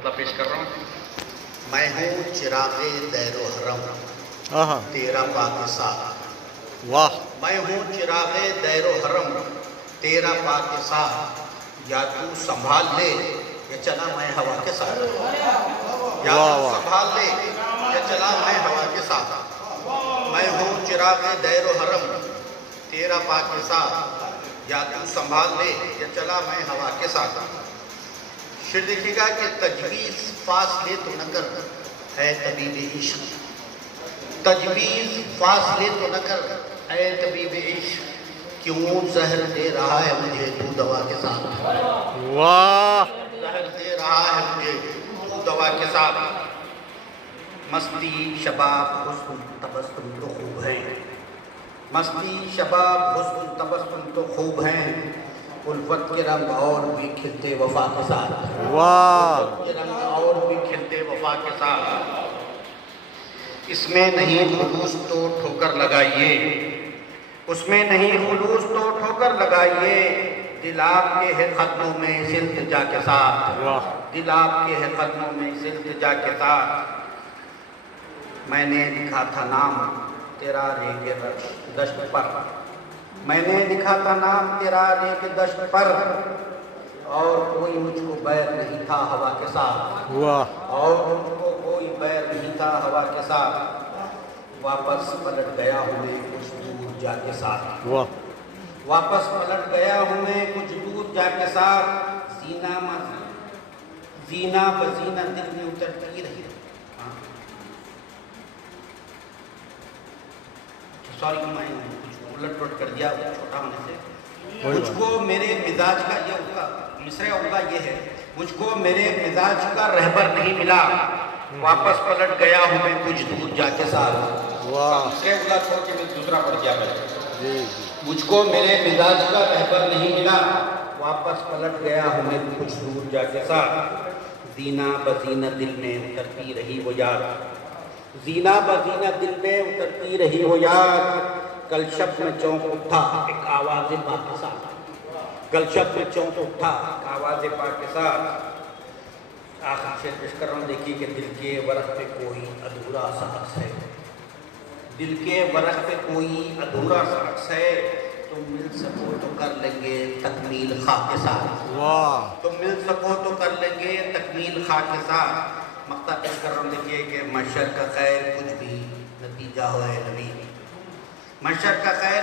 मतलब पेश कर रहा हूँ। मैं हूँ चिरागे दैरो हरम, तेरा पाकिस्तान। वाह। मैं हूँ चिरागे दैरो हरम, तेरा पाकिस्तान। या तू संभाल ले या चला मैं हवा के साथ। या तू संभाल ले या चला मैं हवा के साथ। मैं हूँ चिरागे दैरो हरम, तेरा पाकिस्तान। या तू संभाल ले या चला मैं हवा के साथ। फिर देखिएगा कि तजवीज़ फासले तो न कर है तबीब इश्क, तजवीज़ फासले तो न कर है तबीब इश्क। क्यों जहर दे रहा है मुझे तू दवा के साथ। वाह। जहर दे रहा है मुझे तू दवा के साथ। मस्ती शबाब हुस्न तबस्सुम तो खूब है, मस्ती शबाब हुस्न तबस्सुम तो खूब हैं। उल्फत के रंग और भी खिलते वफा के साथ। वाह। उल्फत के रंग और भी खिलते वफा के साथ। इसमें नहीं खुलूस तो ठोकर लगाइए, उसमें नहीं खुलूस तो ठोकर लगाइए। दिल आपके है कदमों में इस इल्तिजा के साथ। दिल आपके है कदमों में इस इल्तिजा के साथ। मैंने लिखा था नाम तेरा रेगे दश्त पर, मैंने लिखा था नाम तेरा रेगे दश्त पर। और कोई मुझको बैर नहीं था हवा के साथ। वाह। और मुझको कोई बैर नहीं था हवा के साथ। वापस पलट गया हूँ मैं कुछ दूर जाके साथ। वाह। वापस पलट गया हूँ मैं कुछ दूर जाके साथ। जीना बजीना दिल में उतरती रही। सॉरी मैं कुछ उलट पलट कर दिया छोटा होने से। मुझको मेरे मिजाज का ये उनका मिसरा उनका ये है, मुझको मेरे मिजाज का रहबर नहीं मिला। वापस पलट गया हूँ मैं कुछ दूर जाके साथ। वाह। छोड़ के मैं दूसरा पढ़ गया मैं। मुझको मेरे मिजाज का रहबर नहीं मिला। वापस पलट गया हूँ मैं कुछ दूर जाके साथ। जीना बजीना दिल में उतरती रही वो याद, जीना बजीना दिल में उतरती रही हो याद। कल शब में चौंक उठा एक आवाज़ पाकिस्तान, कल शब में चौंक उठा एक आवाज़ पाकिस्तान। आखिर से पेश कर रहा हूँ। देखिए कि दिल के वरक़ पे कोई अधूरा सा अक्स है, दिल के वरक़ पे कोई अधूरा सा अक्स है। तुम मिल सको तो कर लेंगे तकमील खा के साथ। वाह। तुम मिल सको तो कर लेंगे तकमील खा के साथ। मक्ता पेश कर रहा हूँ। देखिए कि मशर का खैर कुछ भी नतीजा हो है नबी, मशर का खैर